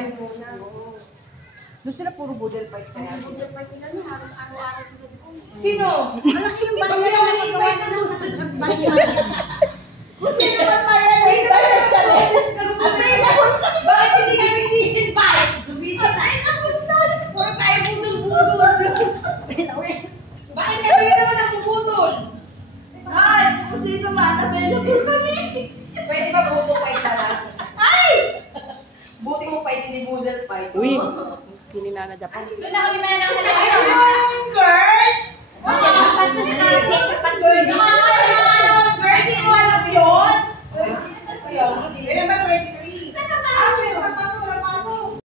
fight muna. Doon sila puro budel fight kaya. Budel fight nila no, halos araw-araw sila doon. Sino? Malaki yung bayan na mag-fight na doon. Kung sino man bayan, sino bayan kami? Bakit hindi kami invite? Subitan na. Puro tayo budol-budol. Bakit kami naman nagpuputol? Ay, kung sino man, available kami. Pwede ba buto fight na lang? Ay! Buto fight, hindi budel fight. Uy, kininana Japan. Doon na kami mananakal. Ayun yung aming girl! Hindi mo alam yun? Kaya, hindi naman